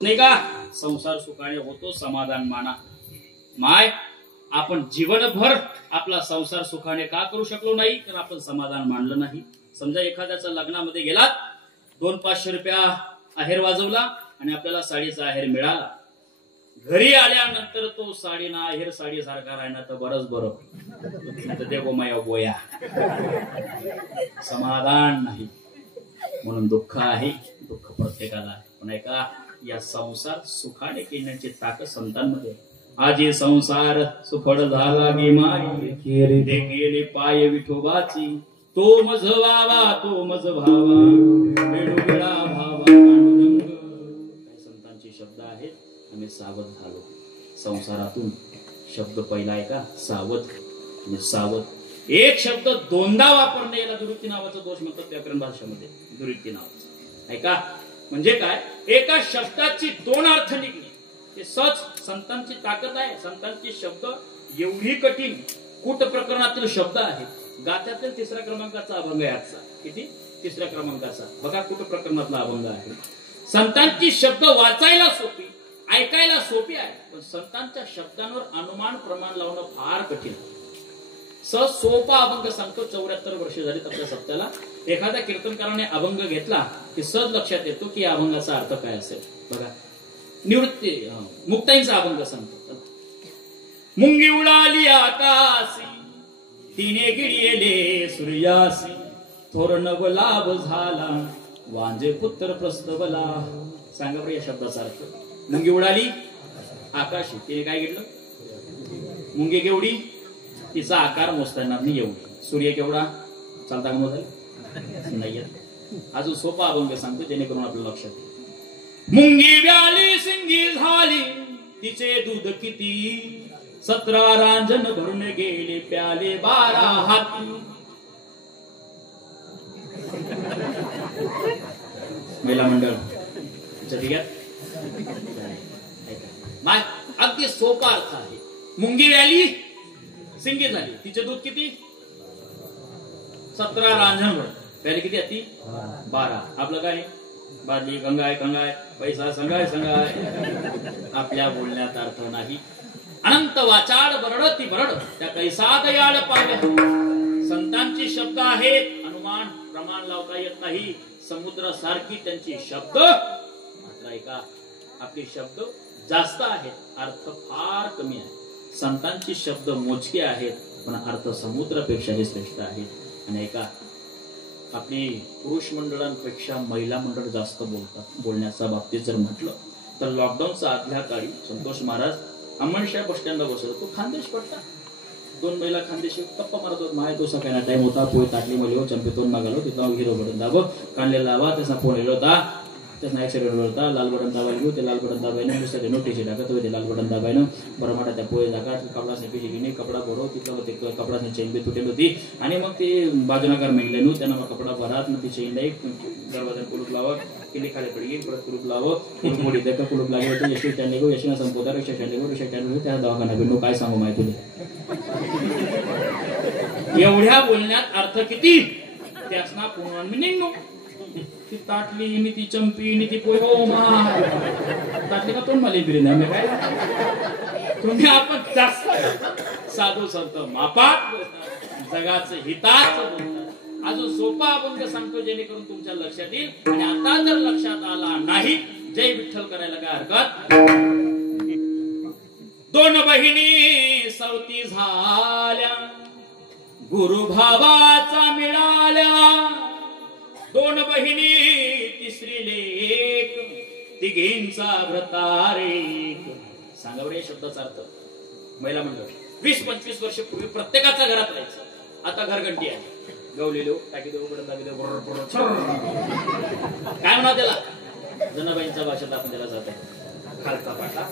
नाही का संसार सुखाने होतो समाधान माना। माय आपण जीवनभर आपला संसार सुखाने का करू शकलो नाही तर आपण समाधान मानलं नाही। समजा एखाद्याचा लग्नामध्ये गेलात 200-500 रुपया आहेर वाजवला आणि आपल्याला साडीचा आहेर मिळाला, घरी आल्यानंतर तो साडी ना आहेर साडी सारखा राहणार तर बरंच बरं, तर देवो माया गोया समाधान नाही म्हणून दुःख आहे। दुःख प्रत्येकाला आहे, पण ऐका या संसार सुखाने केल्याची ताकद संतांमध्ये। आजी संसार सुखड झाला गे माई ते गेले पाय विठोबाची, तो मज वावा तो मज भावा वेडोवेळा भावा पांडुरंग। संतांचे शब्द आहेत, आम्ही सावध झालो संसारातून। शब्द पहिला आहे का सावध आणि सावध एक शब्द दोनदा वापरणे याला दुरुक्ती नावाचा दोष म्हणतात व्याकरण भाषेमध्ये। दुरुक्ती नावाचा ऐका म्हणजे काय, एका शब्दाची दोन अर्थ निघणे हे सहज संतांची ताकद आहे। संतांचे शब्द एवढी कठीण कूट प्रकरणातील शब्द आहेत। गाथ्यातील 3ऱ्या क्रमांकाचा अभंग आहे आजचा। किती 3ऱ्या क्रमांकाचा बघा, कूट प्रकरणातला अभंग आहे। संतांची शब्द वाचायला सोपी ऐकायला सोपी आहे, पण संतांच्या शब्दांवर अनुमान प्रमाण लावणं फार कठीण आहे। सहज सोपा अभंग सांगतो। 74 वर्ष झाली आपल्या सप्त्याला। एखाद्या कीर्तनकाराने अभंग घेतला की सहज लक्षात येतो की या अभंगाचा अर्थ काय असेल। बघा निवृत्ती मुक्ताईंचा अभंग सांगतो। मुंगी उडाली आकाशी तिने गिळले सूर्यासी, थोर नवलाभ झाला वांजे पुत्र प्रस्तवला। सांगा बरं या शब्दाचा अर्थ। मुंगी उडाली आकाशी, तिने काय घेतलं मुंगी केवढी, तिचा आकार मोजता येणार नाही एवढी। सूर्य केवढा, चालता का मोजायला नाही। अजून सोपा अभंग सांगतो जेणेकरून आपलं लक्षात येईल। मुंगी व्याली सिंगी झाली तिचे दूध किती, 17 रांजण भरून गेले प्याले 12 हाती। महिला मंडळ माय अगदी सोपा अर्थ आहे। मुंगी व्याली सिंगी झाली तिचे दूध किती 17 रांजण प्याले किती ती 12। आपलं काय बादली गंगाय गंगाय पैसा संगाय संगाय। आपल्या बोलण्यात अर्थ नाही। अनंत वाचाड बरड ती बरड त्या कैसा दयाळ पाव्या। संतांची शब्द आहेत, अनुमान प्रमाण लावता येत नाही। समुद्रासारखी त्यांची शब्द मात्र ऐका आपले शब्द जास्त आहेत, अर्थ फार कमी आहे। संतांची शब्द मोजके आहेत पण अर्थ समुद्रापेक्षाही श्रेष्ठ आहेत। आणि ऐका आपली पुरुष मंडळांपेक्षा महिला मंडळ जास्त बोलतात। बोलण्याच्या बाबतीत जर म्हटलं तर लॉकडाऊनच्या आदल्या काळी संतोष महाराज अमनशा बस स्टँडला बसलो, तो खानदेश पडता 2 महिला खानदेशी गप्पा मारत होत। माय तो सकाळी टाइम होता, पोय ताटली मलिओ चंपेतून मागालो तिथं हिरो बटन दाबो कानले लावा त्याचा फोन येलो होता, त्याचा ऍक्सिडेंट होता, लाल बटन दाबायला घेऊ ते लाल बटन दाबायनं दुसऱ्या नोटीस टाकत होते लाल बटन दाबायनं बरं म्हणा त्या पोहे जागा कपडाने पिशी घेणे कपडा भरो तिथलं ते कपडाने चेन बी तुटेल होती। आणि मग ते बाजूनगर महिलेनू त्यांना मग कपडा भरात मग ती चेन लाई दरवाजा कुलूप लावत किल्ली खाली पडली परत कुलूप लावो मोडी त्या कुलूप लागले होते। यशवी स्टँड गो यशवी संपवता रिक्षा स्टँड त्या दवाखाना बिनो काय सांगू माहिती तुला। एवढ्या बोलण्यात अर्थ किती त्यासना पूर्ण मी निघलो। ती ताटली नि ती चंपी नि ती पोय ओ मा ताटली का तोंड मला फिरे नाही काय तुम्ही आपण जास्त साधू संत मापात जगाचं हिताच बोलतात। अजून सोपा अभंग सांगतो जेणेकरून तुमच्या लक्षात येईल। आणि आता जर लक्षात आला नाही जय विठ्ठल करायला काय हरकत। 2 बहिणी सवती झाल्या गुरु भावाचा मिळाल्या, 2 बहिणी तिसरी लेक तिघींचा व्रतारेक। सांगा बरं शब्दाचा अर्थ। महिला मंडळ 20-25 वर्ष पूर्वी प्रत्येकाच्या घरात राहायचं, आता घरघंटी आहे। गवलेलो टाकी देऊ पडत काय म्हणा त्याला जनाबाईंच्या भाषेत आपण त्याला जात आहे। खालचा पाटा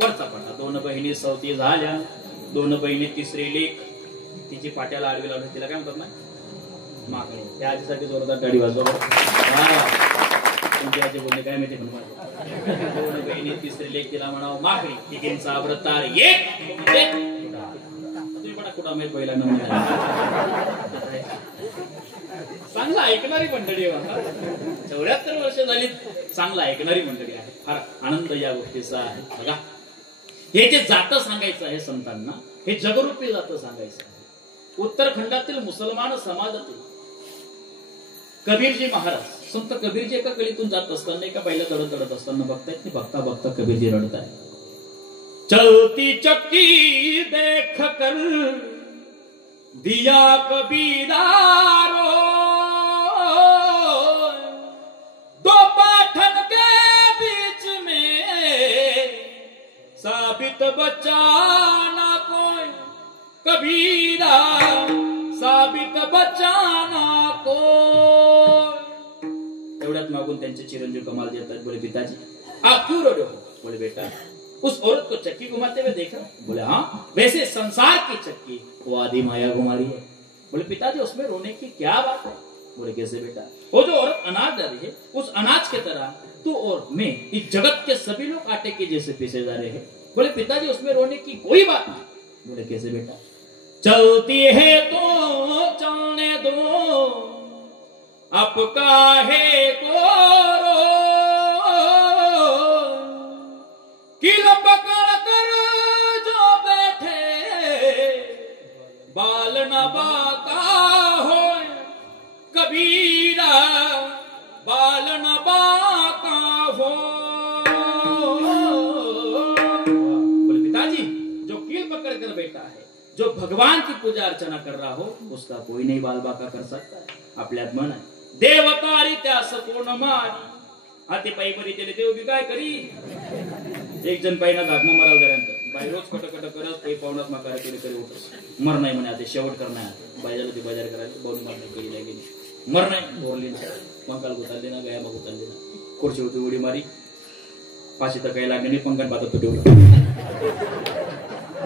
वरचा पाटा। 2 बहिणी सवती झाल्या 2 बहिणी तिसरी लेक, तिची पाट्याला आडवी लावली तिला काय म्हणतात ना मागणी। त्या आजीसाठी जोरदार गाडी वाजवा। तुमची आजी बोलणे काय माहिती पण 2 बहिणी तिसरी लेक तिला म्हणावं मागणी तिघींचा व्रतार एक तुम्ही पण कुठं माहित पहिला चांगला ऐकणारी मंडळी आहे. 74 वर्ष झाली चांगला ऐकणारी मंडळी आहे. फार आनंद या गोष्टीचा आहे. बघा, हे जे जातं सांगायचं आहे संतांना, हे जगरूपी जातं सांगायचं आहे. उत्तराखंडातील मुसलमान समाजातील कबीरजी महाराज, संत कबीरजी एका गलीतून जात असताना एका बाईला तडत असताना बघतायत, बघता बघता कबीरजी रडत आहे. चलती चक्की देख कर दिया कबीरारो, दो पाठन के बीच में साबित बचाना कोई, कबीरा साबित बचाना कोई. एवढ्यात मागून त्यांचे चिरंजीव कमाल देतात. बोले पिताजी आप क्यों रो रहे हो? बोले बेटा उस औरत को चक्की घुमाते हुए देखा? बोले हाँ, वैसे संसार की चक्की वो आदि माया घुमा रही है. बोले पिताजी उसमें रोने की क्या बात है? बोले कैसे बेटा? वो जो औरत अनाज डाल रही है, उस अनाज की तरह तू और मैं इस जगत के सभी लोग आटे के जैसे पीसे जा रहे हैं. बोले पिताजी उसमें रोने की कोई बात नहीं. बोले कैसे बेटा? चलती है तो चलने दो, आपका है को किल पकड़ कर जो बैठे, बाल न बाका हो, कबीरा बाल न बाका हो. बोले पिताजी जो कील पकड़ कर बैठा है, जो भगवान की पूजा अर्चना कर रहा हो, उसका कोई नहीं बाल बाका कर सकता है. आपल्यात मन आहे, देवतारी त्यास कोण मारी, हाती पायी बरी दिले देव बी काय करी. एक जण पायीना घाटमा मराल जऱ्यांत बाई रोज कट करत काही पाहुणात माकारा केली करी उठस मर नाही म्हणे. आता शेवट करणार बायजाला ती बाजार करायची बोलून मारणे केली गेली मर नाही बोलली ना, पंखाला गुतालली ना, गया मग गुतालली ना, खुर्ची होती उडी मारी, पाशी तर काही लागली नाही, पंखात पाहत तो ठेवलं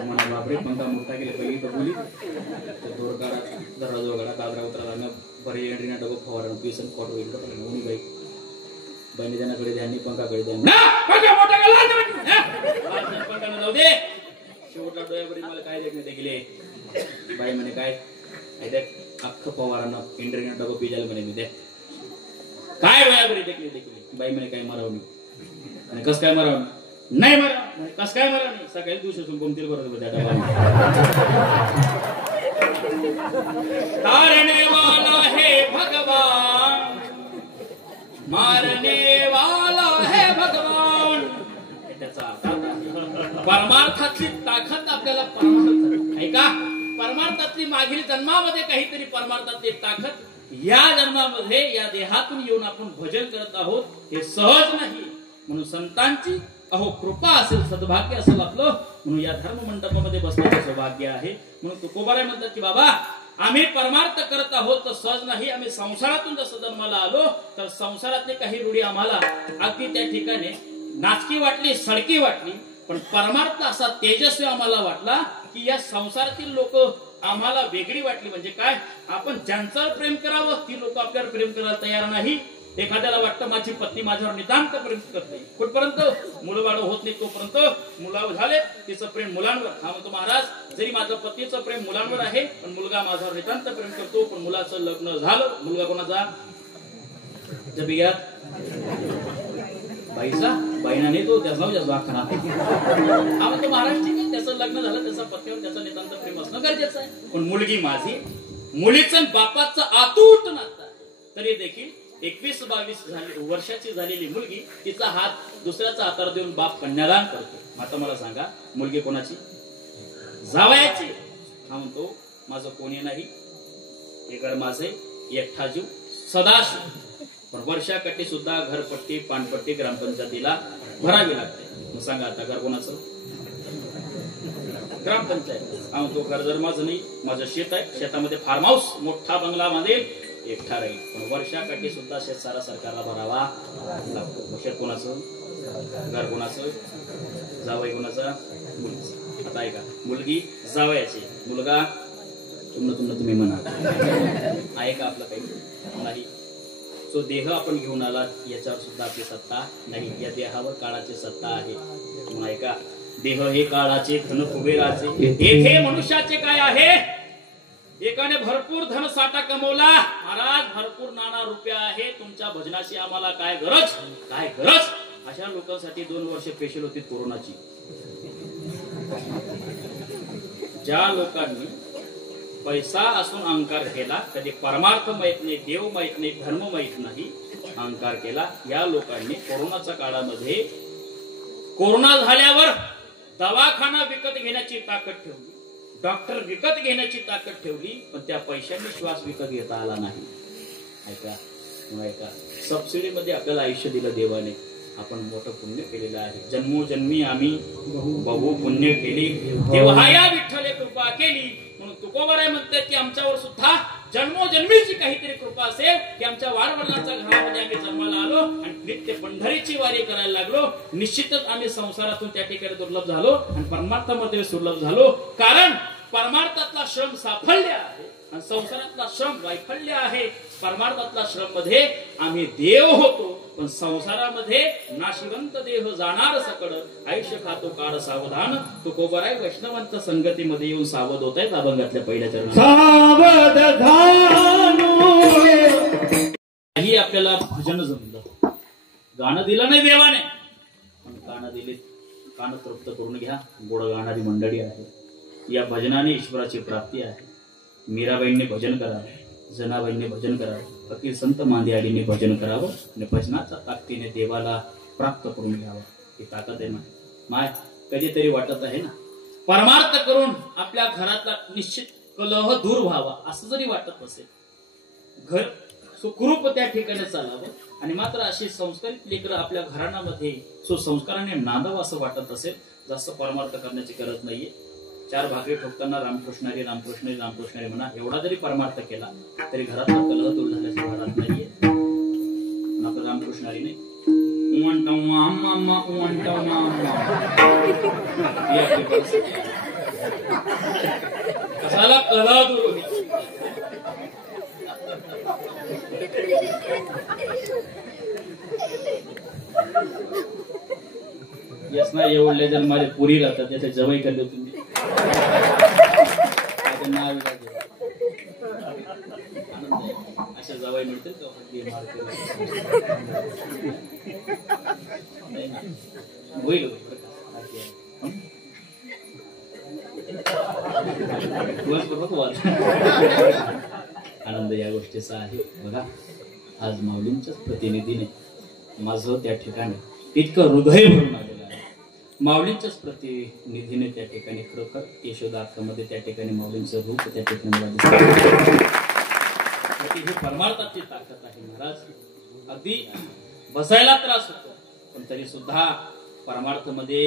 म्हणा बापरे पंखा मोठा गेले पहिली तर बोली दोर काढा दरवाजा काढा कादरा उतरा बरे एंट्रीना डबल फवारण पिसन फोटो येईल उनी बाई बहिणी त्यांनाकडे द्या पंखाकडे द्या जाऊ दे. शेवटला डोळ्यावरील मला काय देखणे ते गेले. बाई म्हणे काय अख्खं पवारांना इंटरनेट डबा पिजायला म्हणे मी द्या काय डोळ्यावरी देखणे ते गेले. बाई म्हणे काय मराव नाही आणि कस काय मराव नाही मरा कस काय मराव नाही. सकाळी दिवसातून कोणतील बरोबर त्या डबा तारने वाला है भगवान, मारने वाला है भगवान. त्याचा परमार्थातली ताकद आपल्याला परमार्थ ऐका, परमार्थातली मागील जन्मामध्ये काहीतरी परमार्थातली ताकद या जन्मामध्ये या देहातून येऊन आपण भजन करत आहोत हे सहज नाही. म्हणून संतांची अहो कृपा असेल, सद्भाग्य असेल आपलं, म्हणून या धर्म मंडपामध्ये बसण्याचं सौभाग्य आहे. म्हणून तुकोबाराय म्हणतात की बाबा आम्ही परमार्थ करत आहोत तर सहज नाही. आम्ही संसारातून जसं जन्माला आलो तर संसारातले काही रूढी आम्हाला अगदी त्या ठिकाणी नाचकी वाटली, सडकी वाटली, पण परमार्थ असा तेजस्वी आम्हाला वाटला की या संसारातील लोक आम्हाला वेगळी वाटली. म्हणजे काय, आपण ज्यांच्यावर प्रेम करावं ती लोक आपल्यावर प्रेम करायला तयार नाही. एखाद्याला वाटतं माझी पत्नी माझ्यावर नितांत प्रेम करत नाही, कुठपर्यंत मुलबाळ होत नाही तोपर्यंत मुलावर झाले तिचं प्रेम मुलांवर. हा म्हणतो महाराज जरी माझं पत्नीचं प्रेम मुलांवर आहे पण मुलगा माझ्यावर नितांत प्रेम करतो. पण मुलाचं लग्न झालं, मुलगा कोणाचा जबियात बाईचा बाईना नाही तो त्याचा वाखणा. हा म्हणतो महाराज ठीक आहे त्याचं लग्न झालं, त्याचा पत्नीवर त्याचं नितांत प्रेम असणं गरजेचं आहे. पण मुलगी माझी, मुलीचं बापाचं आतूट नातं तरी देखील 21-22 वर्षाची झालेली मुलगी तिचा हात दुसऱ्याचा हातावर देऊन बाप कन्यादान करतो. आता मला सांगा मुलगी कोणाची? जावयाची. हा म्हणतो माझं कोणी नाही, हे घर माझे, एकटा जीव सदाशिव. पण वर्षाकाठी सुद्धा घरपट्टी पाणपट्टी ग्रामपंचायतीला भरावी लागते. मग सांगा आता घर कोणाचं? ग्रामपंचायत. हा म्हणतो घर जर माझं नाही, माझं शेत आहे, शेतामध्ये फार्म हाऊस मोठा बंगला बांधेल, एकटा राहील, पण वर्षाकाठी सुद्धा शेत सारा सरकारला भरावा लागतो. शेत कोणाचं? घर कोणाचं? जावई कोणाचा? मुलीचं. आता ऐका, मुलगी जावयाची, मुलगा तुम्ही म्हणा आहे का आपलं काही नाही. तो देह आपण घेऊन आला याच्यावर सुद्धा आपली सत्ता नाही, या देहावर काळाची सत्ता आहे. म्हणून ऐका, देह हे काळाचे धन कुबेराचे, येथे मनुष्याचे काय आहे? एकाने भरपूर धन साठा कमवला, महाराज भरपूर नाना रुपया आहे, तुमच्या भजनाची आम्हाला काय गरज, काय गरज. अशा लोकांसाठी 2 वर्ष स्पेशल होती कोरोनाची. ज्या लोकांनी पैसा असून अहंकार केला, कधी परमार्थ माहित नाही, देव माहित नाही, धर्म माहित नाही, अहंकार केला, या लोकांनी कोरोनाच्या काळामध्ये कोरोना झाल्यावर दवाखाना विकत घेण्याची ताकद ठेवली, डॉक्टर विकत घेण्याची ताकद ठेवली, पण त्या पैशांनी श्वास विकत घेता आला नाही. ऐका, सबसिडीमध्ये आपल्याला आयुष्य दिलं देवाने, आपण मोठं पुण्य केलेलं आहे. जन्मोजन्मी आम्ही बहु पुण्य केली, तेव्हा या विठ्ठले कृपा केली. म्हणून तुकोबाराय म्हणतात की आमच्यावर सुद्धा जन्मोजन्मीची काहीतरी कृपा असेल की आमच्या वाडवडिलांच्या घरामध्ये आम्ही जन्माला आलो आणि नित्य पंढरीची वारी करायला लागलो. निश्चितच आम्ही संसारातून त्या ठिकाणी दुर्लभ झालो आणि परमार्थामध्ये सुलभ झालो. कारण परमार्थातला श्रम साफल्य आहे आणि संसारातला श्रम वैफल्य आहे. परमार्थातला श्रम मध्ये आम्ही देव होतो, पण संसारामध्ये नाशिवंत देह जाणार सकड, आयुष्य खातो काळ सावधान. तुकोबाराय वैष्णवांच्या संगतीमध्ये येऊन सावध होत आहेत. अभंगातल्या पहिल्या चरणात ही आपल्याला भजन जमलं, गाणं दिलं नाही देवाने, पण गाणं दिले, कान तृप्त करून घ्या. गोड गाणारी मंडळी आहे, या भजनाने ईश्वराची प्राप्ती आहे. मीराबाईंनी भजन करावं, जनाबाईंनी भजन करावं, फकीर संत मांदियाडींनी भजन करावं आणि भजनाच्या ताकदीने देवाला प्राप्त करून घ्यावं. ही ताकद आहे माय. कधीतरी वाटत आहे ना, परमार्थ करून आपल्या घरातला निश्चित कलह दूर व्हावा असं जरी वाटत असेल, घर सुखरूप त्या ठिकाणी चालावं आणि मात्र अशी संस्कारित लेकरं आपल्या घराण्यामध्ये सुसंस्काराने नांदावं असं वाटत असेल, जास्त परमार्थ करण्याची गरज नाहीये. 4 भाकरी ठोकताना रामकृष्णारी रामकृष्णारी रामकृष्णारी म्हणा, एवढा जरी परमार्थ केला तरी घरातला कलह दूर झाल्याची घरात नाहीये. आपण रामकृष्णारी नाही, कशाला कलह दूर होईल. यस ना, एवढले जन्माले पुरी राहतात, त्याचे जवळ करले तुम्ही अशा जवळ मिळतील होईल. आनंद या गोष्टीचा आहे. बघा, आज माऊलींच्याच प्रतिनिधीने माझं त्या ठिकाणी इतकं हृदय भरून आलेलं आहे. माऊलींच्याच प्रतिनिधीने त्या ठिकाणी खरोखर यशोदार्थामध्ये त्या ठिकाणी माऊलींचं रूप त्या ठिकाणी मला दिसतं. ही परमार्थाची ताकद आहे महाराज. अगदी बसायला त्रास होतो, पण तरी सुद्धा परमार्थामध्ये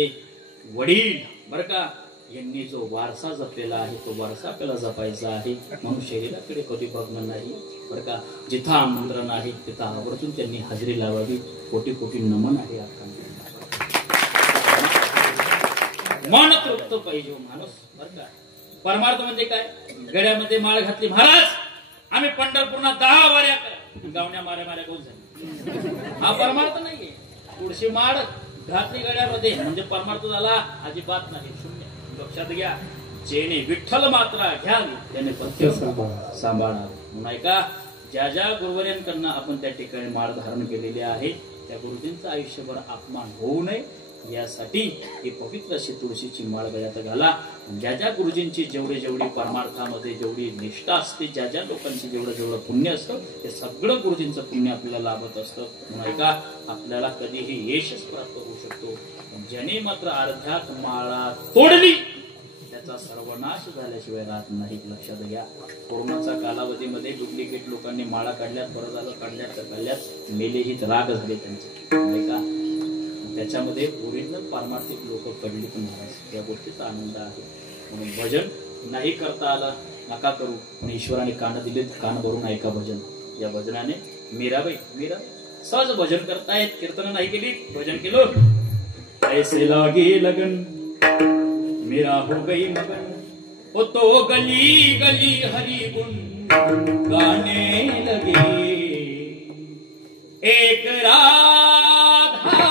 वडील बरं का यांनी जो वारसा जपलेला आहे तो वारसा आपल्याला जपायचा आहे. म्हणून शरीराकडे कधी बघणं नाही बरं का. जिथं आमंत्रण आहे तिथं आवर्जून त्यांनी हजेरी लावावी. कोटी कोटी नमन आहे. मन तृप्त पाहिजे माणूस बरं का. परमार्थ म्हणजे काय, गड्यामध्ये माळ घातली महाराज आम्ही पंढरपूरला 10 वाऱ्या गावण्या माऱ्या माऱ्या कोण झाली, हा परमार्थ नाहीये. पुढची माळ घातली गड्यामध्ये म्हणजे परमार्थ झाला अजिबात नाही, शून्य. लक्षात घ्या, जेने विठ्ठल मात्रा घ्यावी त्याने पथ्य सांभाळावे. म्हणून ऐका, ज्या ज्या गुरुवर्यांकडनं आपण त्या ठिकाणी माळ धारण केलेली आहे त्या गुरुजींचं आयुष्यभर अपमान होऊ नये यासाठी ही पवित्र अशी तुळशीची माळ गळ्यात घाला. ज्या ज्या गुरुजींची जेवढी जेवढी परमार्थामध्ये जेवढी निष्ठा असते, ज्या ज्या लोकांची जेवढं जेवढं पुण्य असतं ते सगळं गुरुजींचं पुण्य आपल्याला लाभत असतं. म्हणून ऐका, आपल्याला कधीही यशच प्राप्त होऊ शकतो. ज्याने मात्र अर्ध्यात माळा तोडली त्याचा सर्वनाश झाल्याशिवाय राहत नाही. लक्षात घ्या, कोरोनाचा कालावधीमध्ये डुप्लिकेट लोकांनी माळा काढल्यात, बरं झालं काढल्यात तर काढल्यात, मेलेही राग झाले त्यांचे. ऐका, त्याच्यामध्ये ओरिजिनल पारमार्थिक लोक पडली पण महाराज, या गोष्टीचा आनंद आहे. म्हणून भजन नाही करता आला नका करू, पण ईश्वराने कान दिलेत, कान भरून ऐका भजन. या भजनाने मीराबाई सहज भजन करतायत, कीर्तन नाही केली, भजन केलं. ऐसे लागे लगन मेरा हो गई मगन, वो तो गली गली हरी गुन गाने लगे. एक राधा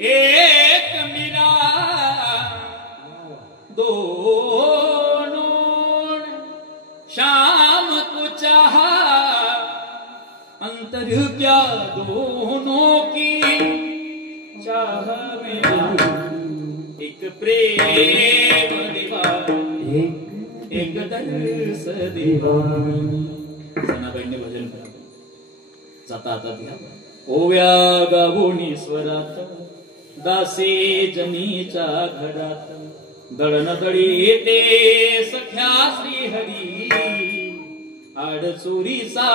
एक मीरा दोनों अंतर क्या दोनों की चाह में एक प्रेम दीवानी एक दर्श दीवानी. सनाबाईंनी भजन करा. जाता आता द्या ओव्या गावोनी स्वरात दासे जनीच्या घरात दळण दळी येते सख्या श्रीहरी आडचोरी सा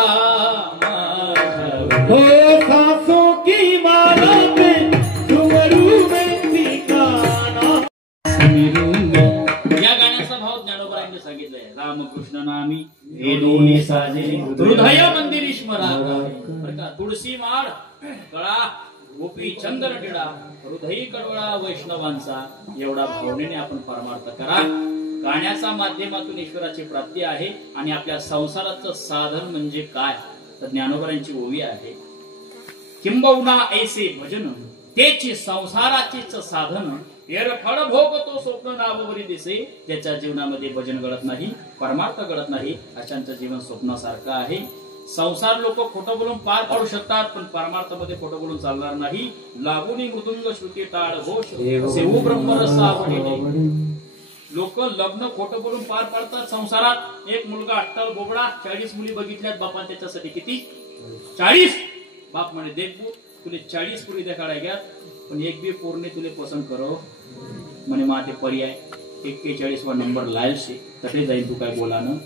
हो सांसों की माला पे घुंघरू में ठिकाना. या गाण्याचा भाव ज्ञानोबांनी सांगितलंय. रामकृष्ण नामी हे दोन्ही साजे हृदय मंदिर स्मरा. बरं का, तुळशी माळ कळा गोपी चंदन टिळा हृदयी कडवळा वैष्णवांचा एवढा भावनेने आपण परमार्थ करा. गाण्याच्या माध्यमातून ईश्वराची प्राप्ती आहे आणि आपल्या संसाराचं साधन म्हणजे काय तर ज्ञानोबरांची ओवी आहे. किंबहुना ऐसे भजन तेची संसाराचीच साधन एरफळ भोग तो स्वप्न नाववरी दिसे. ज्याच्या जीवनामध्ये भजन घडत नाही परमार्थ घडत नाही अशांचं जीवन स्वप्नासारखं आहे. संसार लोक खोटं बोलून पार पाडू शकतात पण परमार्थ मध्ये खोटं बोलून चालणार नाही. लागून मृदुंग श्रुती टाळ घोष सेवू ब्रह्मरसावडीने. लोक लग्न खोटं बोलून पार पाडतात संसारात. एक मुलगा अट्टल बोबडा 40 मुली बघितल्यात बापा त्याच्यासाठी किती 40. बाप म्हणे देख तुले 40 पुरी देखाडा घ्या पण एक बी पोरने तुले पसंत करो म्हणे माझे पर्याय 41 वा नंबर लायल शे तसे जाईल तू काय बोला न.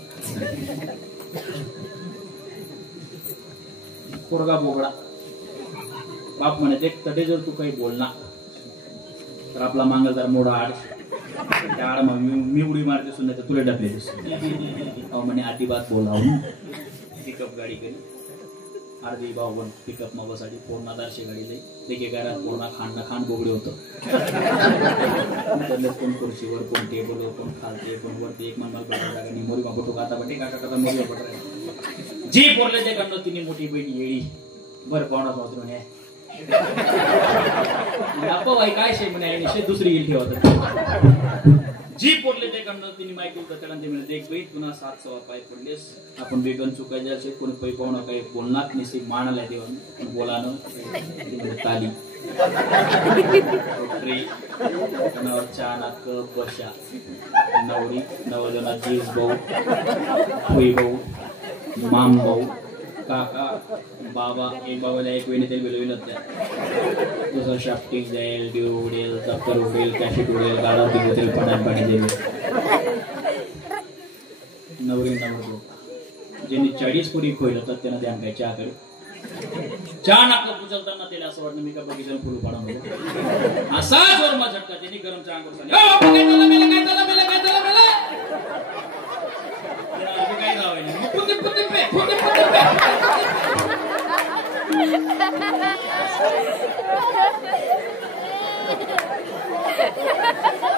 पोरगा बोबडा बाप म्हणे देख तटे जर तू काही बोलना तर आपला मांगलदार मोडा आड त्या आड मी उडी मारते सुद्धा तर तुला डबले अहो म्हणे अजिबात बोलावून पिकअप गाडी केली अर्धी बावन पिकअप मग बसाडी पूर्ण 1000 गाडी लई देखील घरात पूर्ण खाण बोगडे होतं. कोण खुर्शीवर कोण टेबल कोण खालते कोण वरती एक मन मोरी बाबतो गाता बटे काका मोरी बाबट जी बोलले ते गंड तिने मोठी बहीण येळी बर पाहुणाच वाचून आहे बाई काय शे म्हणे निश्चित दुसरी येईल ठेवत जी बोलले ते गंड तिने माहिती होतं त्याला ते म्हणे देख बाई पुन्हा 7 सव्वा पाय पडलेस आपण बेगन चुकायचे असे कोणी पै पाहुणा काही बोलणार निश्चित मानाला देवा बोलानं ताली चानक बशा नवरी नवजना जीस भाऊ फुई भाऊ माम भाऊ काका बाबा एक बाबाला एक वेळी तरी वेळ दुसरं शाफ्टिंग जाईल ड्यू उडेल दप्तर उडेल कॅशिट उडेल गाडा दिली पाणी देईल. नवरी नवरी ज्यांनी 40 पुरी खोईल होतात त्यांना ध्यान काय चहाकडे चहा नाकलं पुचलताना त्याला असं वाटतं मी का बघितलं फुलू पाडा असा जोर मा झटका त्यांनी गरम चहा करतो काय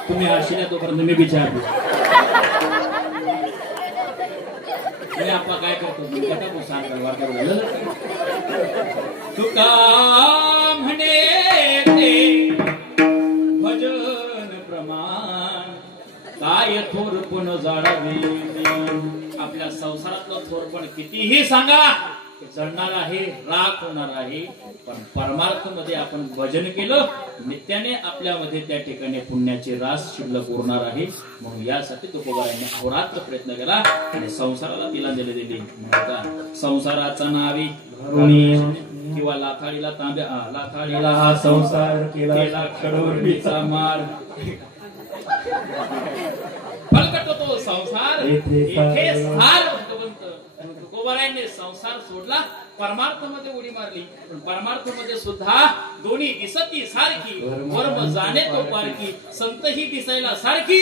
तुम्ही हर्षिला तोपर्यंत मी विचार आपा काय करतो तुका म्हणे भजन प्रमाण काय थोरपण जाडावे. आपल्या संसारातलं थोरपण कितीही सांगा जळणार आहे राख होणार आहे पण परमार्थ मध्ये आपण भजन केलं नित्याने आपल्यामध्ये त्या ठिकाणी पुण्याचे रास शिल्लक उरणार आहे. म्हणून यासाठी तुकोबारांनी अहोरात्र प्रयत्न केला आणि संसाराला तिलांजली दिली. संसाराचा नावी किंवा लाथाळीला तांब्या लाथाळीला हा संसार केला खडोरीचा मार फलकट तो संसार इथे सार तुकोबारांनी संसार सोडला परमार्थ मध्ये उडी मारली पण परमार्थ मध्ये सुद्धा दोन्ही दिसती सारखी वर्म जाणे तो पारखी संत ही दिसायला सारखी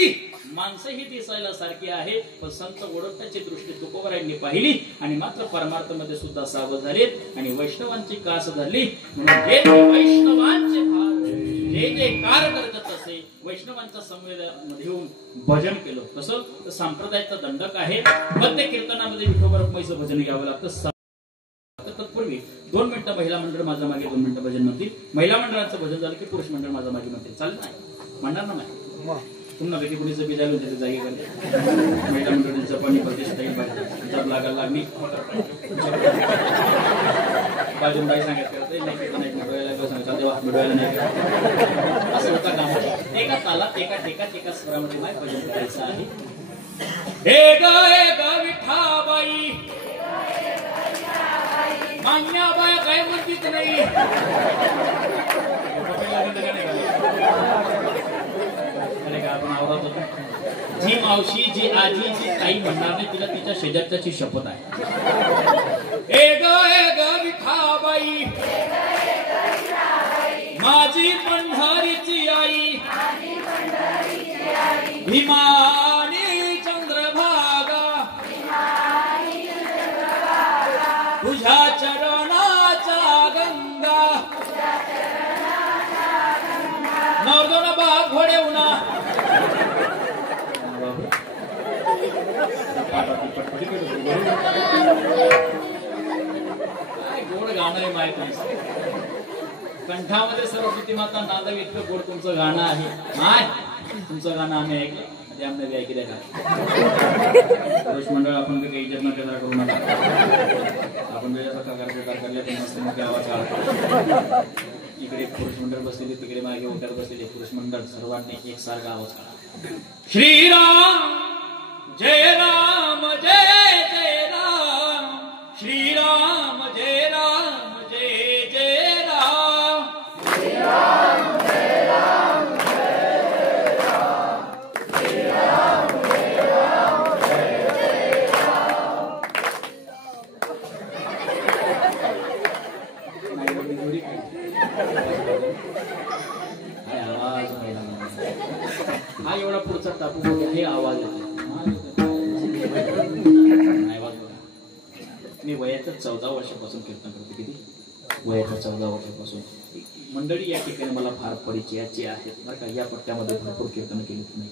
माणसं ही दिसायला सारखी आहे पण संत ओळखण्याची दृष्टी तुकोबारांनी पाहिली आणि मात्र परमार्थ मध्ये सुद्धा सावध झाले आणि वैष्णवांची कास धरली. म्हणून जे वैष्णवांचे जे कार्य करत असे वैष्णवांच्या संवेदनामध्ये येऊन भजन केलं कसं तर संप्रदायाचा दंडक आहे. प्रत्येक कीर्तनामध्ये विठोबा रखुमाईचं भजन घ्यावं लागतं. तत्पूर्वी 2 मिनिटं महिला मंडळ माझ्या मागे 2 मिनिटं भजन म्हणतील. महिला मंडळाचं भजन झालं की पुरुष मंडळ माझ्या मागे म्हणतील. चालेल नाही म्हणणार ना नाही पुन्हा व्यक्ती कुणीचं बी जायला त्याच्या जागी करते महिला मंडळींचं पाणी प्रतिष्ठा जर लागायला लागली बाजू काही सांगितलं नाही मिळवायला सांगितलं तेव्हा मिळवायला नाही असं होता काम एका तालात एका ठेकात एका स्वरामध्ये माय भजन करायचं आहे. हे ग विठाबाई मान्याबाई काय म्हणतीच नाही आपण आवरत होतो. जी मावशी जी आजी जी ताई म्हणणार नाही तिला तिच्या शेजारच्याची शपथ आहे. ए ग विठाबाई माझी पंढरीची आई भीमानी चंद्रभागा तुझ्या चरणाचा गंगा नवरदोन बाग घोडे उन्हा गोड गाणं आहे माहिती कंठामध्ये सरस्वती माता नांदवी इतकं गोड तुमचं गाणं आहे. माय तुमचं गाणं आम्ही ऐकलं आम्ही ऐकलं का पुरुष मंडळ आपण काही इज्जत न केंद्र करू नका. आपण प्रकार करले मस्त मोठे आवाज काढा. इकडे पुरुष मंडळ बसलेले तिकडे मागे ओट्यात बसलेले पुरुष मंडळ सर्वांनी एकसारखा आवाज काढा. श्रीराम जय राम जय जय राम श्रीराम जय राम जय जय राम श्रीराम जय राम जय राम श्रीराम जय राम जय जय राम. हा एवढा पुढचा टाकू हे आवाज येतो. मी वयाच्या 14 वर्षापासून कीर्तन करतो. किती वयाच्या 14 वर्षापासून मंडळी या ठिकाणी मला फार परिचयाची आहेत बरं का. या पट्ट्यामध्ये भरपूर कीर्तन केली तुम्ही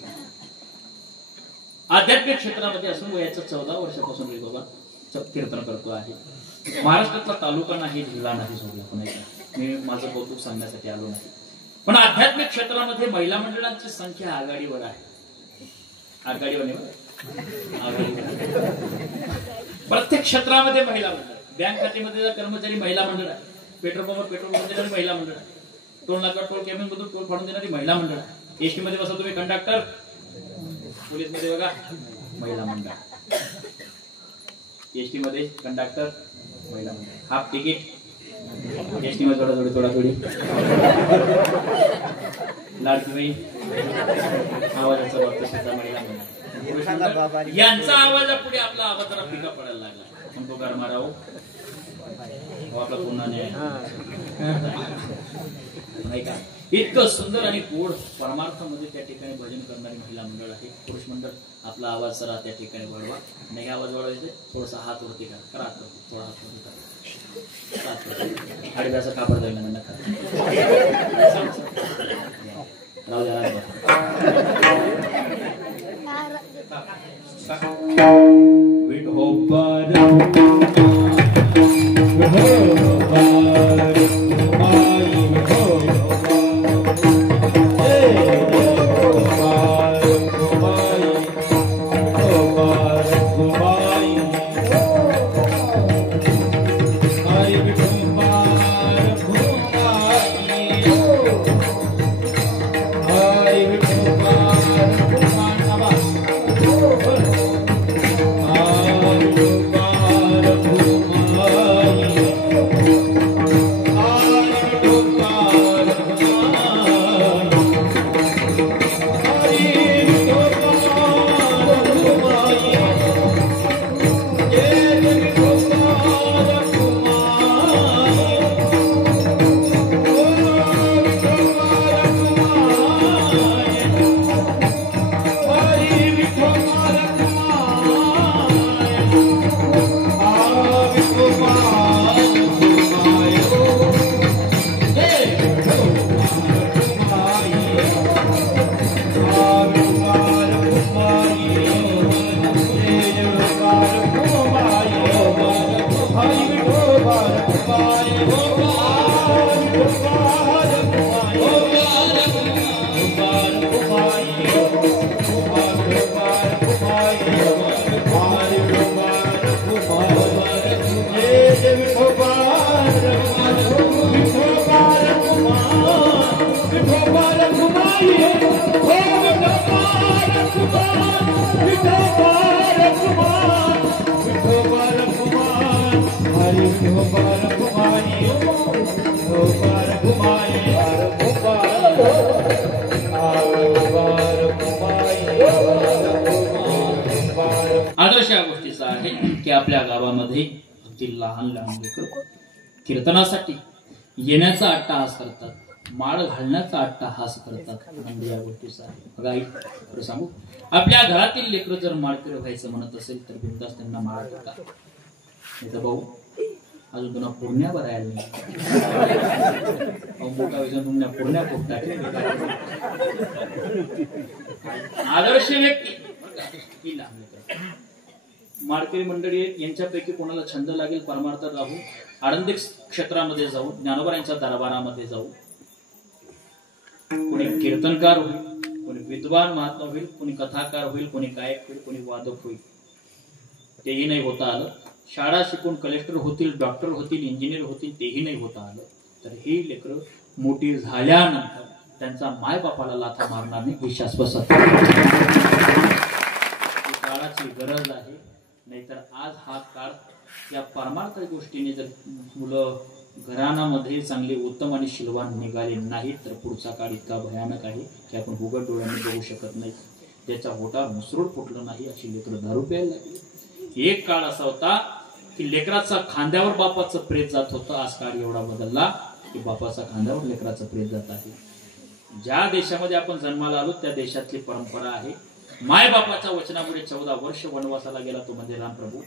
आध्यात्मिक क्षेत्रामध्ये असून वयाच्या 14 वर्षापासून मी बाबा कीर्तन करतो आहे. महाराष्ट्रातला तालुका नाही जिल्हा नाही सोडला पण मी माझं कौतुक सांगण्यासाठी आलो नाही. पण आध्यात्मिक क्षेत्रामध्ये महिला मंडळांची संख्या आघाडीवर आहे. आघाडीवर प्रत्येक क्षेत्रामध्ये महिला मंडळ. बँक खात्यामध्ये कर्मचारी महिला मंडळ आहे. पेट्रोल पंपवर पेट्रोल देणारी महिला मंडळ आहे. टोल नाका टोल कॅबिन मधून टोल फाडून देणारी महिला मंडळ आहे. एसटी मध्ये बसा तुम्ही कंडक्टर पोलीस मध्ये बघा महिला मंडळ. एसटी मध्ये कंडक्टर महिला मंडळ. हाफ तिकीट एसटी मध्ये थोडा थोडी लाडकी आवाजाचा वापर सुद्धा महिला मंडळ. यांचा आवाज पुढे आपला आवाज जरा फिका पडायला लागला. म्हणतो गरमा राहू आपला पुन्हा नाही का. इतकं सुंदर आणि गोड परमार्थामध्ये त्या ठिकाणी भजन करणारी महिला मंडळ आहे. पुरुष मंडळ आपला आवाज जरा त्या ठिकाणी वाढवा. नाही आवाज वाढवायचे थोडासा हात वरती करा थोडा हात वरती करा. आडव्याचा कापड जाईल ना नका राहू द्या. आदर्श या गोष्टीचा आहे की आपल्या गावामध्ये अगदी लहान लहान लेकरं कीर्तनासाठी येण्याचा अट्टहास करतात, माळ घालण्याचा अट्टहास करतात. म्हणजे या गोष्टीचा आहे. बघा आई खरं सांगू, आपल्या घरातील लेकरं जर माळकरी व्हायचं म्हणत असेल तर बिनधास्त त्यांना माळ करतात. नाही तर भाऊ अजून तुला पुण्या भरायला नाही, मोठा विषय तुमच्या पुण्या पोटतात. आदर्श व्यक्ती माळकरी मंडळी यांच्यापैकी कोणाला छंद लागेल परमार्थात राहू, आनंदिक क्षेत्रामध्ये जाऊ, ज्ञानोबा यांच्या दरबारामध्ये जाऊ, कोणी कीर्तनकार होईल, कोणी विद्वान महात्मा होईल, कोणी कथाकार होईल, कोणी गायक होईल, कोणी वादक होईल. तेही नाही होता आलं. शाळा शिकून कलेक्टर होतील, डॉक्टर होतील, इंजिनियर होतील, तेही नाही होता आलं. तर ही लेकरं मोठी झाल्यानंतर त्यांचा माय बापाला लाथा मारणार नाही ही शाश्वत काळाची गरज आहे. नाहीतर आज हा काळ या परमार्थ गोष्टीने जर मुलं घराण्यामध्ये चांगले उत्तम आणि शीलवान निघाले नाही तर पुढचा काळ इतका भयानक आहे की आपण उघड डोळ्याने बघू शकत नाही. ज्याच्या होटावर मुसरूड फुटलं नाही अशी लेकरं दारू प्यायला लागली. एक काळ असा होता की लेकराचा खांद्यावर बापाचं प्रेत जात होतं. आज काळ एवढा बदलला की बापाचा खांद्यावर लेकराचं प्रेत जात आहे. ज्या देशामध्ये आपण जन्माला आलो त्या देशातली परंपरा आहे, माय बापाच्या वचनामुळे 14 वर्ष वनवासाला गेला तो म्हणजे रामप्रभू.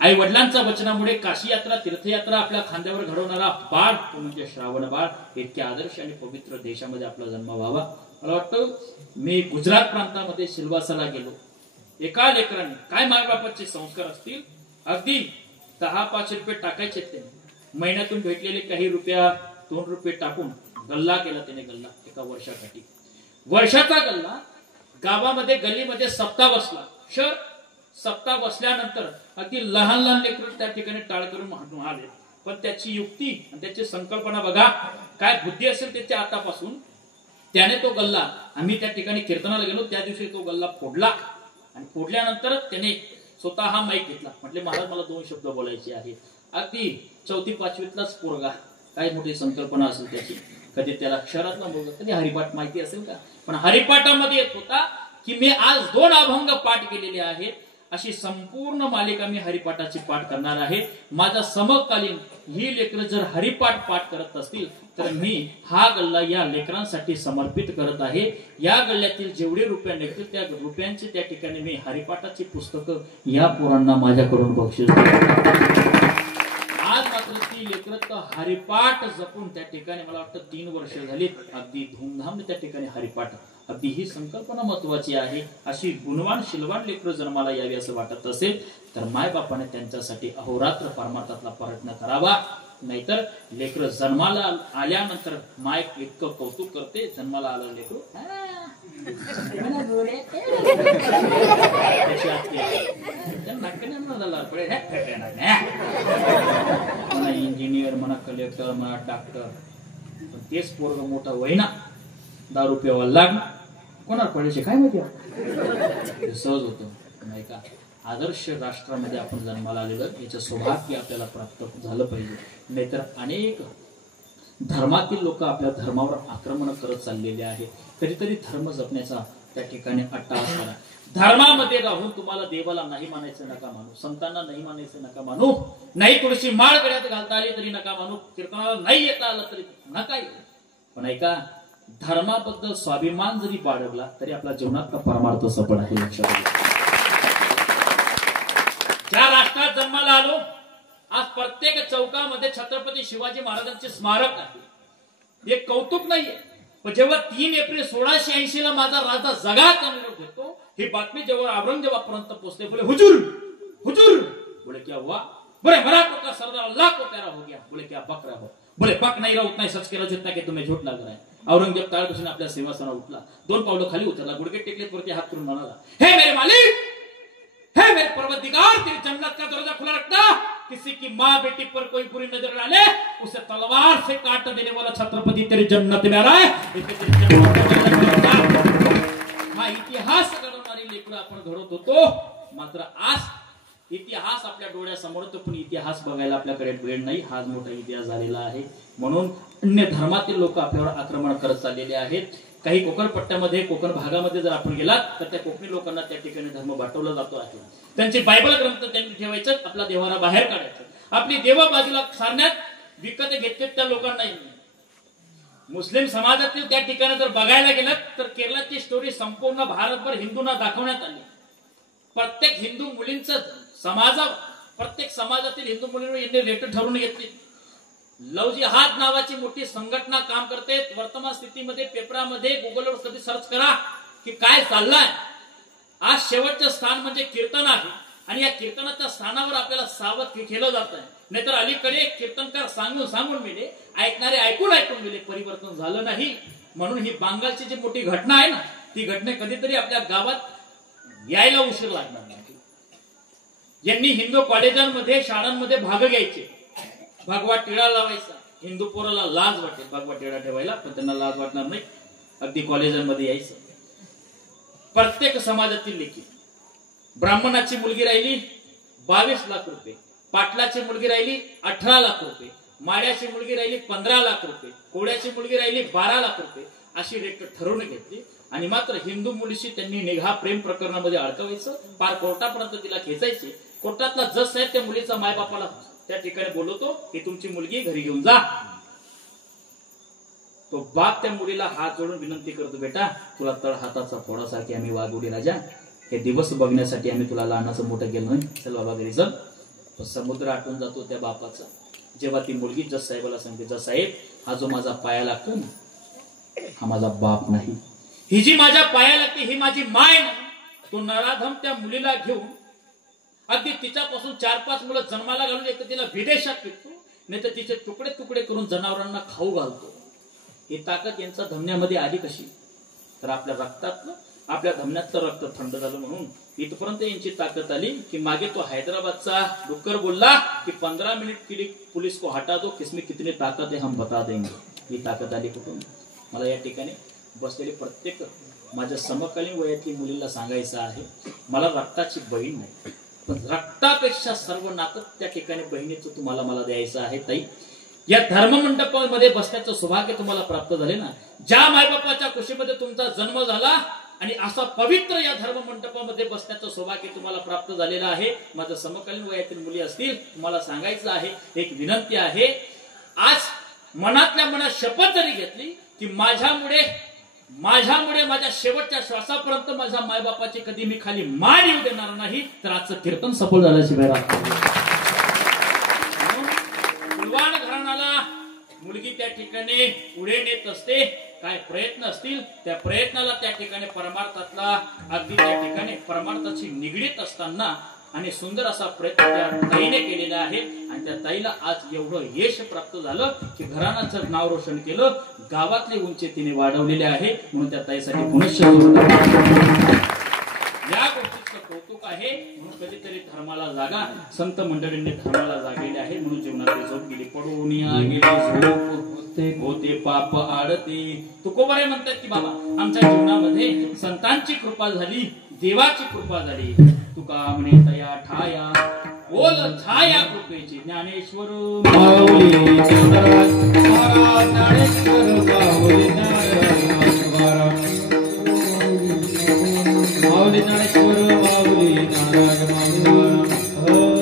आई वडिलांच्या वचनामुळे काशी यात्रा, तीर्थयात्रा आपल्या खांद्यावर घडवणारा बाळ तो म्हणजे श्रावण बाळ. इतक्या आदर्श आणि पवित्र देशामध्ये आपला जन्म व्हावा. मला वाटतं मी गुजरात प्रांतामध्ये सिल्वासाला गेलो. एका लेकराने काय माय बापाचे संस्कार असतील, अगदी 10-5 रुपये टाकायचे त्याने, महिन्यातून भेटलेले काही रुपया 2 रुपये टाकून गल्ला केला त्याने. गल्ला एका वर्षासाठी, वर्षाचा गल्ला. गावामध्ये गल्लीमध्ये सप्ताह बसला. सप्ताह बसल्यानंतर अगदी लहान लहान लेकरं त्या ठिकाणी टाळ करून म्हणून आले. पण त्याची युक्ती आणि त्याची संकल्पना बघा, काय बुद्धी असेल त्याच्या आतापासून. त्याने तो गल्ला, आम्ही त्या ठिकाणी कीर्तनाला गेलो त्या दिवशी तो गल्ला फोडला आणि फोडल्यानंतर त्याने स्वतः हा माईक घेतला. म्हटले महाराज मला 2 शब्द बोलायचे आहेत. अगदी 4वी-5वीतलाच पोरगा, काय मोठी संकल्पना असेल त्याची. कधी त्याला अक्षरातला मुलगा, कधी हरिपाठ माहिती असेल का, पण हरिपाठामध्ये येत होता की मी आज 2 अभंग पाठ केलेले आहेत. अशी संपूर्ण मालिका मी हरिपाठाची पाठ करणार आहे. माझा समकालीन ही लेकरं जर हरिपाठ पाठ करत असतील तर मी हा गल्ला या लेकरांसाठी समर्पित करत आहे. या गल्ल्यातील जेवढे रुपये निघतील त्या रुपयांची त्या ठिकाणी मी हरिपाठाची पुस्तकं या पोरांना माझ्याकडून बक्षीस देतो. आज मात्र ती लेकरं हरिपाठ जपून त्या ठिकाणी मला वाटतं 3 वर्ष झाली अगदी धूमधाम त्या ठिकाणी हरिपाठ. अगदी ही संकल्पना महत्वाची आहे. अशी गुणवान शीलवान लेकरं जन्माला यावी असं वाटत असेल तर मायबापाने त्यांच्यासाठी अहोरात्र परमार्थातला प्रयत्न करावा. नाहीतर लेकरं जन्माला आल्यानंतर माय इतकं कौतुक करते, जन्माला आलं लेकरू इंजिनियर म्हणा, कलेक्टर म्हणा, डॉक्टर, पण तेच पोरग मोठा वयना दारू प्यावा लागणार, कोणाला पडायचे काय माहिती. सहज होतं नाही का. आदर्श राष्ट्रामध्ये आपण जन्माला आलेलं याचं सौभाग्य आपल्याला प्राप्त झालं पाहिजे. नाहीतर अनेक धर्मातील लोक आपल्या धर्मावर आक्रमण करत चाललेले आहेत. कधीतरी धर्म जपण्याचा त्या ठिकाणी अट्टहास करा. धर्मामध्ये राहून तुम्हाला देवाला नाही मानायचं नका मानू, संतांना नाही मानायचं नका मानू, नाही तुळशी माळ गळ्यात घालता आली तरी नका मानू, कीर्तनाला नाही येता आलं तरी नका येऊ. पण ऐका, धर्माबद्दल स्वाभिमान जरी बाळगला तरी आपल्या जीवनात परमार्थ सफळ आहे. लक्षात घ्या. ज्या राष्ट्रात जन्माला आलो, आज प्रत्येक चौकामध्ये छत्रपती शिवाजी महाराजांचे स्मारक आहे. हे कौतुक नाहीये, पण जेव्हा 3 एप्रिल 1680 ला माझा राजा जगात निरोप घेतो, ही बातमी जेव्हा औरंगजेबापर्यंत पोहोचते, बोले हुजूर हुजूर, बोले क्या हुआ, बोले मराठों का सरदार अल्लाह को प्यारा हो गया, बोले क्या बक रहा हो, बोले पक नहीं रहा, उतना ही सच कह जितना कि तुम्हें झूठ लग रहा है. औरंगजेब ताळपासून आपल्या सिंहासनावर उठला, 2 पावलं खाली उतरला, गुडघे टेकले, वरती हात करून म्हणाला, हे मेरे मालिक, हे मेरे परवरदिगार, तेरी जन्नत का दरवाजा खुला रखना. किसी की माँ बेटी पर कोई बुरी नजर डाले उसे तलवार से काट देने वाला छत्रपति तेरी जन्नत में आ रहा है। हा इतिहास घडवणारी लेकरं आपण घडवत होतो, मात्र आज इतिहास आपल्या डोळ्यासमोर तो, पण इतिहास बघायला आपल्याकडे वेळ नाही। हाच मोठा इतिहास झालेला आहे, म्हणून अन्य धर्मातील लोक आपल्यावर आक्रमण करत चाललेले आहेत। काही कोकण पट्ट्यामध्ये, कोकण भागामध्ये जर आपण गेलात तर त्या कोकणी लोकांना त्या ठिकाणी धर्म वाटवला जातो आहे। त्यांचे बायबल ग्रंथ त्यांनी ठेवायचं, आपला देवारा बाहेर काढायचं, आपली देव बाजूला सारण्यात विकत घेतले त्या लोकांना। मुस्लिम समाजातील त्या ठिकाणी जर बघायला गेलं तर केरळाची स्टोरी संपूर्ण भारतभर हिंदूंना दाखवण्यात आली। प्रत्येक हिंदू मुलींचं प्रत्येक समाजातील हिंदू मुलींवर यांनी रेट ठरवून घेतली। लव जिहाद नावाची मोठी संघटना काम करते। वर्तमान स्थितीमध्ये पेपरामध्ये गुगलवर कधी सर्च करा की काय चाललंय। आज शेवटचं स्थान म्हणजे कीर्तन आहे आणि या कीर्तनाच्या स्थानावर आपल्याला सावध केलं जात आहे। नाहीतर अलीकडे कीर्तनकार सांगून मेले, ऐकणारे ऐकून मेले, परिवर्तन झालं नाही। म्हणून ही बंगालची जी मोठी घटना आहे ना, ती घटना कधीतरी आपल्या गावात यायला उशीर लागणार नाही। यांनी हिंदू कॉलेजांमध्ये, शाळांमध्ये भाग घ्यायचे, भगवा टिळा लावायचा। हिंदू पोराला लाज वाटेल भगवा टिळा ठेवायला, पण त्यांना लाज वाटणार नाही, अगदी कॉलेजांमध्ये यायचं। प्रत्येक समाजातील लेखी, ब्राह्मणाची मुलगी राहिली 22 लाख रुपये, पाटलाची मुलगी राहिली 18 लाख रुपये, माड्याची मुलगी राहिली 15 लाख रुपये, कोळ्याची मुलगी राहिली 12 लाख रुपये, अशी रेट ठरवून घेतली। आणि मात्र हिंदू मुलीशी त्यांनी निघा प्रेम प्रकरणामध्ये अडकवायचं, पार कोर्टापर्यंत तिला खेचायचे। कोर्टातला जज साहेब त्या मुलीचा मायबापाला त्या ठिकाणी बोलवतो की तुमची मुलगी घरी घेऊन जा। तो बाप त्या मुलीला हात जोडून विनंती करतो, बेटा तुला तळ हाताचा फोडासारखी आम्ही वागवली राजा, हे दिवस बघण्यासाठी आम्ही तुला लहानाचं मोठं केलं नाही, चल बाबा घरी चल। तो समुद्र आटून जातो त्या बापाचा। जेव्हा ती मुलगी जज साहेबाला सांगते, जज साहेब हा जो माझा पाया लागतो ना, हा माझा बाप नाही, ही जी माझ्या पाया लागते ही माझी माय नाही। तो नराधम त्या मुलीला घेऊन अगदी तिच्यापासून 4-5 मुलं जन्माला घालून एक तर तिला विदेशात विकतो, नाही तर तिचे तुकडे तुकडे करून जनावरांना खाऊ घालतो। ही ताकद यांच्या धमन्यामध्ये आली कशी? तर आपल्या रक्तातलं, आपल्या धमन्यातलं रक्त थंड झालं म्हणून इथपर्यंत यांची ताकद आली की मागे तो हैदराबादचा डुक्कर बोलला की 15 मिनिट के लिए पुलिस को हटा दो, किसमें कितनी ताकत है हम बता देंगे। ही ताकद आली कुठून? मला या ठिकाणी बसलेले प्रत्येक माझ्या समकालीन वयातली मुलीला सांगायचं आहे, मला रक्ताची बहीण नाही, पण रक्तापेक्षा सर्व नातं त्या ठिकाणी बहिणीचं तुम्हाला मला द्यायचं आहे। ताई, या धर्ममंडपामध्ये बसण्याचं सौभाग्य तुम्हाला प्राप्त झाले ना, ज्या मायबापाच्या कुशीमध्ये तुमचा जन्म झाला आणि असा पवित्र या धर्ममंडपामध्ये बसण्याचं सौभाग्य तुम्हाला प्राप्त झालेलं आहे। माझ्या समकालीन वयातील मुली असतील, तुम्हाला सांगायचं आहे, एक विनंती आहे, आज मनातल्या मनात शपथ जरी घेतली की माझ्यामुळे माझ्या शेवटच्या श्वासापर्यंत माझ्या मायबापाची कधी मी खाली मान येऊ देणार नाही, तर आजचं कीर्तन सफल झाल्याशिवाय कुलवाण घराण्याला मुलगी त्या ठिकाणी पुढे नेत असते। काय प्रयत्न असतील त्या प्रयत्नाला त्या ठिकाणी परमार्थातला, अगदी त्या ठिकाणी परमार्थाची निगडीत असताना आणि सुंदर असा प्रयत्न त्या ताईने केलेला आहे। आणि त्या ताईला आज एवढं यश प्राप्त झालं की घराण्याचं नाव रोशन केलं, गावातली उंची तिने वाढवलेली आहे, म्हणून त्या ताईसाठी पुनश्च या गोष्टीचं कौतुक आहे। म्हणून कधीतरी धर्माला जागा, संत मंडळींनी धर्माला जागलेले आहे, म्हणून जीवनात झोप गेली पडून गेली झोप होते पाप आडते। तुकोबारे म्हणतात की बाबा आमच्या जीवनामध्ये संतांची कृपा झाली, देवाची कृपा झाली, तुका म्हणे तया ठाया बोल छाया कृपेची ज्ञानेश्वर माऊली ज्ञानेश्वर माऊली माऊली ज्ञानेश्वर माऊली नारायण माऊली